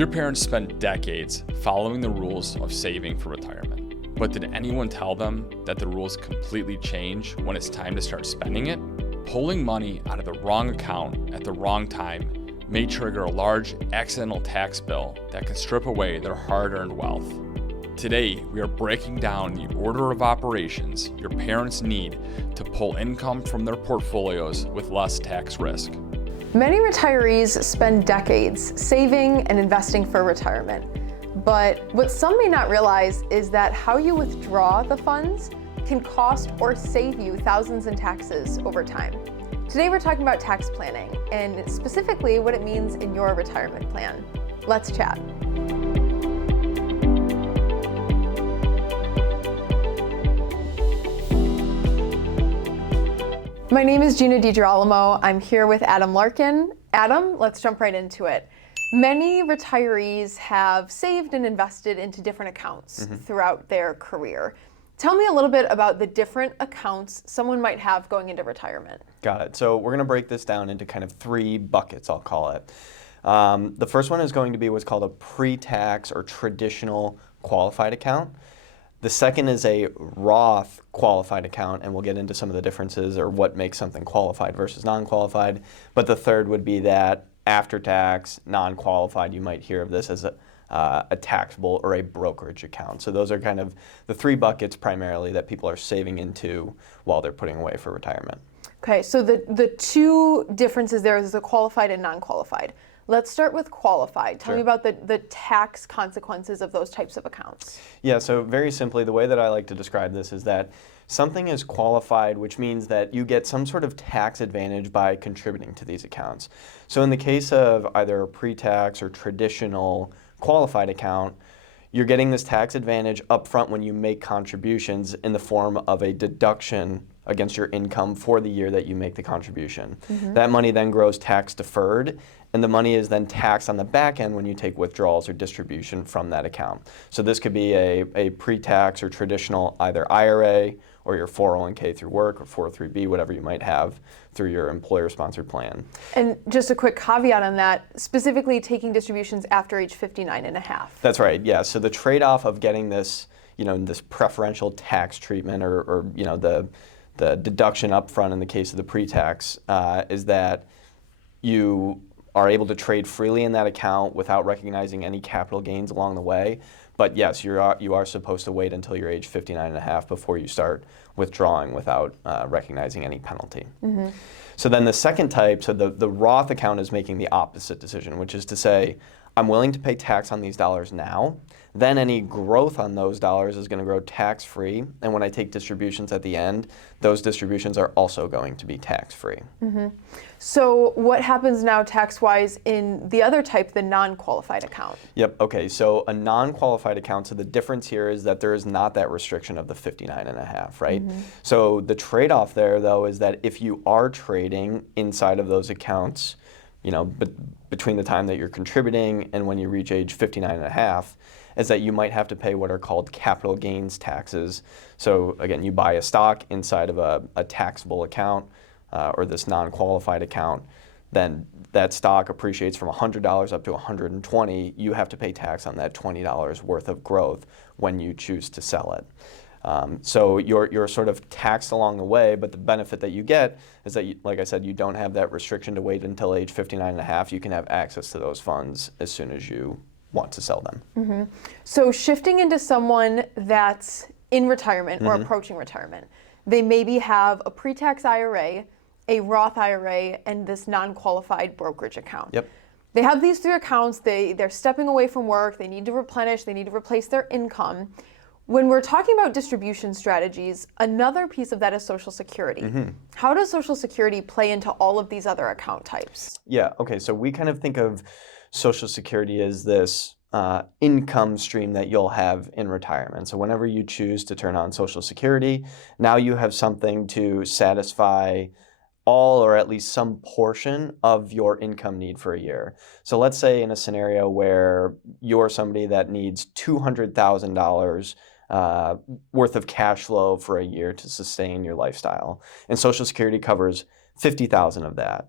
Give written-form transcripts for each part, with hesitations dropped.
Your parents spent decades following the rules of saving for retirement. But did anyone tell them that the rules completely change when it's time to start spending it? Pulling money out of the wrong account at the wrong time may trigger a large accidental tax bill that can strip away their hard-earned wealth. Today, we are breaking down the order of operations your parents need to pull income from their portfolios with less tax risk. Many retirees spend decades saving and investing for retirement. But what some may not realize is that how you withdraw the funds can cost or save you thousands in taxes over time. Today we're talking about tax planning and specifically what it means in your retirement plan. Let's chat. My name is Gina DiGirolamo. I'm here with Adam Larkin. Adam, let's jump right into it. Many retirees have saved and invested into different accounts throughout their career. Tell me a little bit about the different accounts someone might have going into retirement. Got it. So we're going to break this down into kind of three buckets, I'll call it. The first one is going to be what's called a pre-tax or traditional qualified account. The second is a Roth qualified account, and we'll get into some of the differences or what makes something qualified versus non-qualified. But the third would be that after-tax, non-qualified, you might hear of this as a taxable or a brokerage account. So those are kind of the three buckets primarily that people are saving into while they're putting away for retirement. Okay, so the two differences there is the qualified and non-qualified. Let's start with qualified. Tell me about the tax consequences of those types of accounts. Yeah, so very simply, the way that I like to describe this is that something is qualified, which means that you get some sort of tax advantage by contributing to these accounts. So in the case of either a pre-tax or traditional qualified account, you're getting this tax advantage up front when you make contributions in the form of a deduction against your income for the year that you make the contribution. That money then grows tax deferred, and the money is then taxed on the back end when you take withdrawals or distribution from that account. So this could be a pre-tax or traditional either IRA or your 401k through work or 403b, whatever you might have through your employer-sponsored plan. And just a quick caveat on that, specifically taking distributions after age 59 and a half. That's right, yeah. So the trade-off of getting this, this preferential tax treatment or the deduction up front in the case of the pre-tax is that you are able to trade freely in that account without recognizing any capital gains along the way. But yes, you are supposed to wait until you're age 59 and a half before you start withdrawing without recognizing any penalty. So then the second type, so the Roth account is making the opposite decision, which is to say, I'm willing to pay tax on these dollars now, then any growth on those dollars is going to grow tax-free, and when I take distributions at the end, those distributions are also going to be tax-free. So what happens now tax-wise in the other type, the non-qualified account? Yep, okay, so a non-qualified account, so the difference here is that there is not that restriction of the 59 and a half, right? So the trade-off there, though, is that if you are trading inside of those accounts, between the time that you're contributing and when you reach age 59 and a half, is that you might have to pay what are called capital gains taxes. So again, you buy a stock inside of a taxable account or this non-qualified account, then that stock appreciates from $100 up to $120. You have to pay tax on that $20 worth of growth when you choose to sell it. So you're sort of taxed along the way, but the benefit that you get is that, like I said, you don't have that restriction to wait until age 59 and a half. You can have access to those funds as soon as you want to sell them. So shifting into someone that's in retirement or approaching retirement, they maybe have a pre-tax IRA, a Roth IRA, and this non-qualified brokerage account. Yep. They have these three accounts, they're stepping away from work, they need to replenish, they need to replace their income. When we're talking about distribution strategies, another piece of that is Social Security. How does Social Security play into all of these other account types? Yeah, okay, so we kind of think of Social Security as this income stream that you'll have in retirement. So whenever you choose to turn on Social Security, now you have something to satisfy all or at least some portion of your income need for a year. So let's say in a scenario where you're somebody that needs $200,000 worth of cash flow for a year to sustain your lifestyle, and Social Security covers $50,000 of that.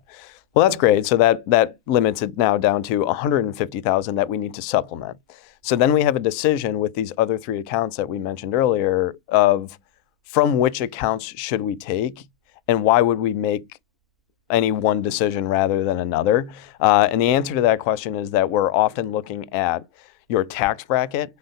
Well, that's great. So that limits it now down to 150,000 that we need to supplement. So then we have a decision with these other 3 accounts that we mentioned earlier of from which accounts should we take and why would we make any one decision rather than another. And the answer to that question is that we're often looking at your tax bracket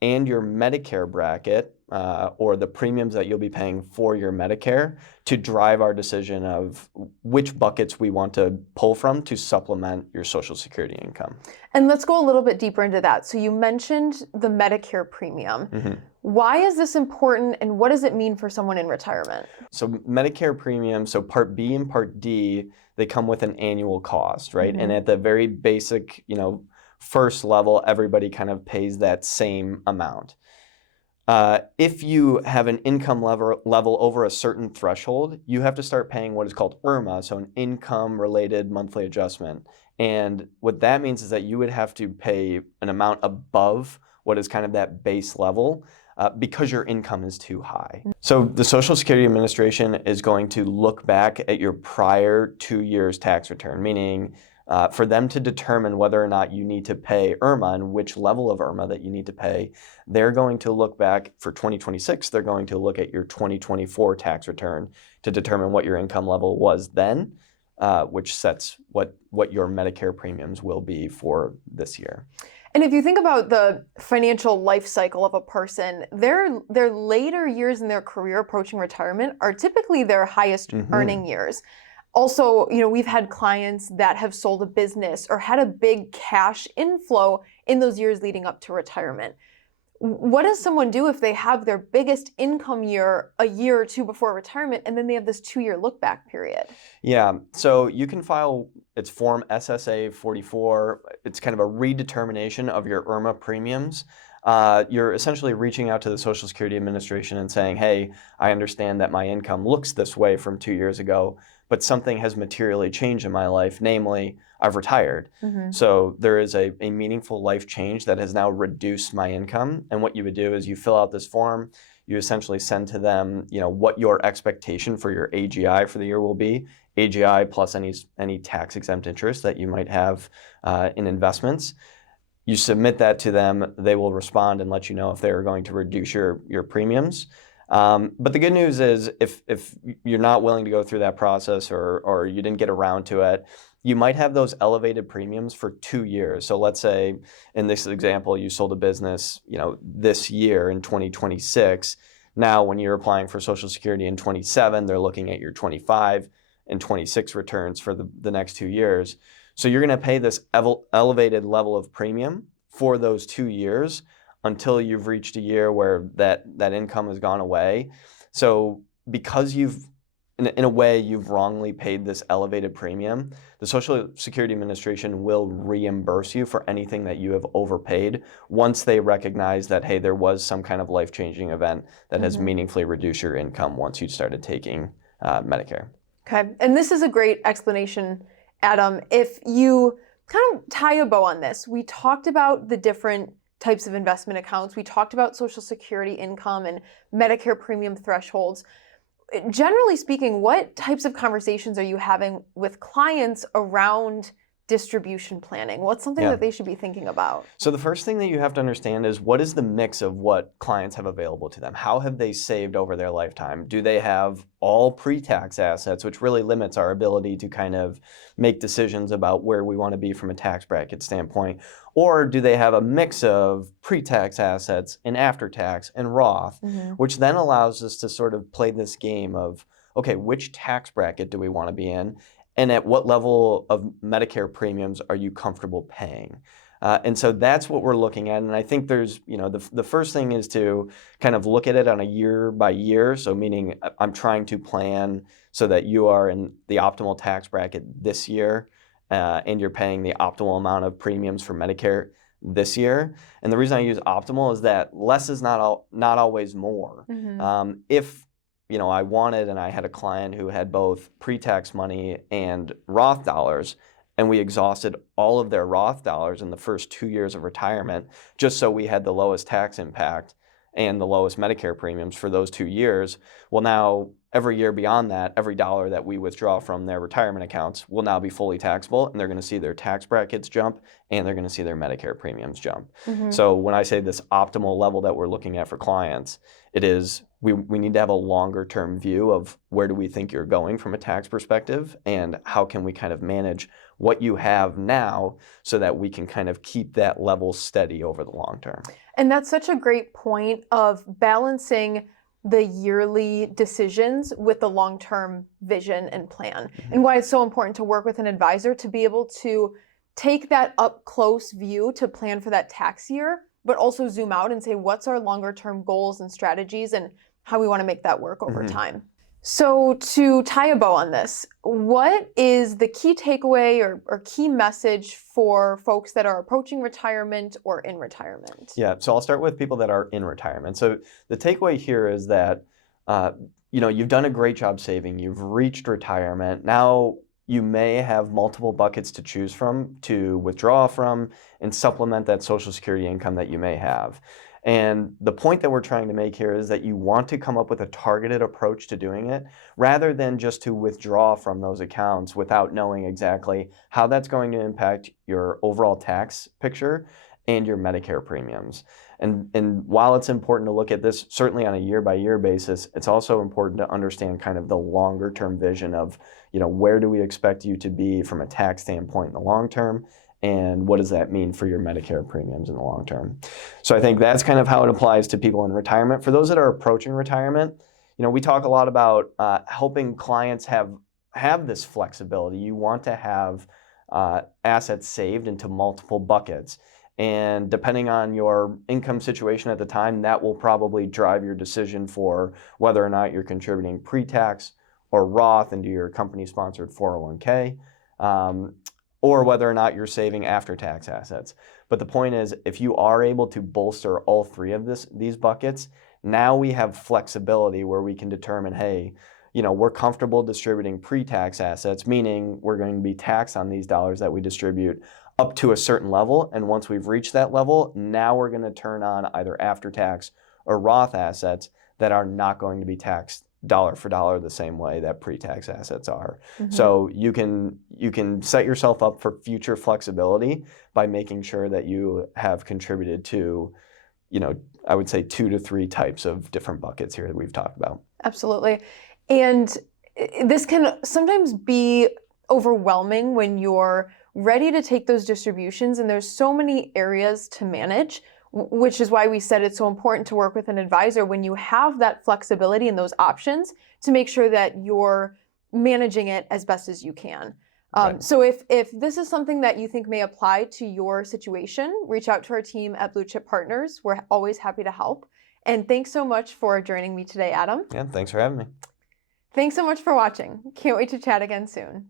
and your Medicare bracket, or the premiums that you'll be paying for your Medicare, to drive our decision of which buckets we want to pull from to supplement your Social Security income. And let's go a little bit deeper into that. So you mentioned the Medicare premium. Mm-hmm. Why is this important, and what does it mean for someone in retirement? So Medicare premium, so Part B and Part D, they come with an annual cost, right? Mm-hmm. And at the very basic, first level, everybody kind of pays that same amount. If you have an income level over a certain threshold, you have to start paying what is called IRMA, so an income-related monthly adjustment. And what that means is that you would have to pay an amount above what is kind of that base level because your income is too high. So the Social Security Administration is going to look back at your prior 2 years tax return, meaning for them to determine whether or not you need to pay IRMA and which level of IRMA that you need to pay, they're going to look back for 2026, they're going to look at your 2024 tax return to determine what your income level was then, which sets what your Medicare premiums will be for this year. And if you think about the financial life cycle of a person, their later years in their career approaching retirement are typically their highest earning years. Also, we've had clients that have sold a business or had a big cash inflow in those years leading up to retirement. What does someone do if they have their biggest income year a year or two before retirement, and then they have this 2-year look back period? Yeah, so you can file, it's Form SSA 44. It's kind of a redetermination of your IRMA premiums. You're essentially reaching out to the Social Security Administration and saying, hey, I understand that my income looks this way from 2 years ago, but something has materially changed in my life, namely, I've retired. So there is a meaningful life change that has now reduced my income. And what you would do is you fill out this form, you essentially send to them, what your expectation for your AGI for the year will be, AGI plus any tax-exempt interest that you might have in investments. You submit that to them, they will respond and let you know if they're going to reduce your premiums. But the good news is if you're not willing to go through that process or you didn't get around to it, you might have those elevated premiums for 2 years. So let's say in this example, you sold a business, this year in 2026. Now, when you're applying for Social Security in 27, they're looking at your 25 and 26 returns for the next 2 years. So you're going to pay this elevated level of premium for those 2 years until you've reached a year where that income has gone away. So because in a way, you've wrongly paid this elevated premium, the Social Security Administration will reimburse you for anything that you have overpaid once they recognize that, hey, there was some kind of life-changing event that has meaningfully reduced your income once you started taking Medicare. Okay, and this is a great explanation, Adam. If you kind of tie a bow on this, we talked about the different types of investment accounts. We talked about Social Security income and Medicare premium thresholds. Generally speaking, what types of conversations are you having with clients around distribution planning? What's something that they should be thinking about? So the first thing that you have to understand is what is the mix of what clients have available to them? How have they saved over their lifetime? Do they have all pre-tax assets, which really limits our ability to kind of make decisions about where we want to be from a tax bracket standpoint? Or do they have a mix of pre-tax assets and after-tax and Roth, which then allows us to sort of play this game of, okay, which tax bracket do we want to be in? And at what level of Medicare premiums are you comfortable paying? And so that's what we're looking at. And I think there's, the first thing is to kind of look at it on a year by year. So meaning I'm trying to plan so that you are in the optimal tax bracket this year and you're paying the optimal amount of premiums for Medicare this year. And the reason I use optimal is that less is not always more. If I wanted and I had a client who had both pre-tax money and Roth dollars, and we exhausted all of their Roth dollars in the first 2 years of retirement just so we had the lowest tax impact, and the lowest Medicare premiums for those 2 years. Well, now every year beyond that, every dollar that we withdraw from their retirement accounts will now be fully taxable, and they're going to see their tax brackets jump, and they're going to see their Medicare premiums jump. So when I say this optimal level that we're looking at for clients, it is we need to have a longer term view of where do we think you're going from a tax perspective, and how can we kind of manage what you have now so that we can kind of keep that level steady over the long term. And that's such a great point of balancing the yearly decisions with the long-term vision and plan, and why it's so important to work with an advisor to be able to take that up close view to plan for that tax year, but also zoom out and say, what's our longer term goals and strategies and how we want to make that work over time. So to tie a bow on this, what is the key takeaway or key message for folks that are approaching retirement or in retirement? Yeah, so I'll start with people that are in retirement. So the takeaway here is that you've done a great job saving, you've reached retirement. Now you may have multiple buckets to choose from to withdraw from and supplement that Social Security income that you may have. And the point that we're trying to make here is that you want to come up with a targeted approach to doing it, rather than just to withdraw from those accounts without knowing exactly how that's going to impact your overall tax picture and your Medicare premiums. And while it's important to look at this certainly on a year-by-year basis, it's also important to understand kind of the longer-term vision of, where do we expect you to be from a tax standpoint in the long term, and what does that mean for your Medicare premiums in the long term. So I think that's kind of how it applies to people in retirement. For those that are approaching retirement, we talk a lot about helping clients have this flexibility. You want to have assets saved into multiple buckets. And depending on your income situation at the time, that will probably drive your decision for whether or not you're contributing pre-tax or Roth into your company-sponsored 401k. Or whether or not you're saving after-tax assets. But the point is, if you are able to bolster all three of these buckets, now we have flexibility where we can determine, hey, we're comfortable distributing pre-tax assets, meaning we're going to be taxed on these dollars that we distribute up to a certain level. And once we've reached that level, now we're going to turn on either after-tax or Roth assets that are not going to be taxed dollar for dollar the same way that pre-tax assets are. So you can set yourself up for future flexibility by making sure that you have contributed to, I would say 2 to 3 types of different buckets here that we've talked about. Absolutely. And this can sometimes be overwhelming when you're ready to take those distributions and there's so many areas to manage, which is why we said it's so important to work with an advisor when you have that flexibility and those options to make sure that you're managing it as best as you can. Right. So if this is something that you think may apply to your situation, reach out to our team at Blue Chip Partners. We're always happy to help. And thanks so much for joining me today, Adam. Yeah, thanks for having me. Thanks so much for watching. Can't wait to chat again soon.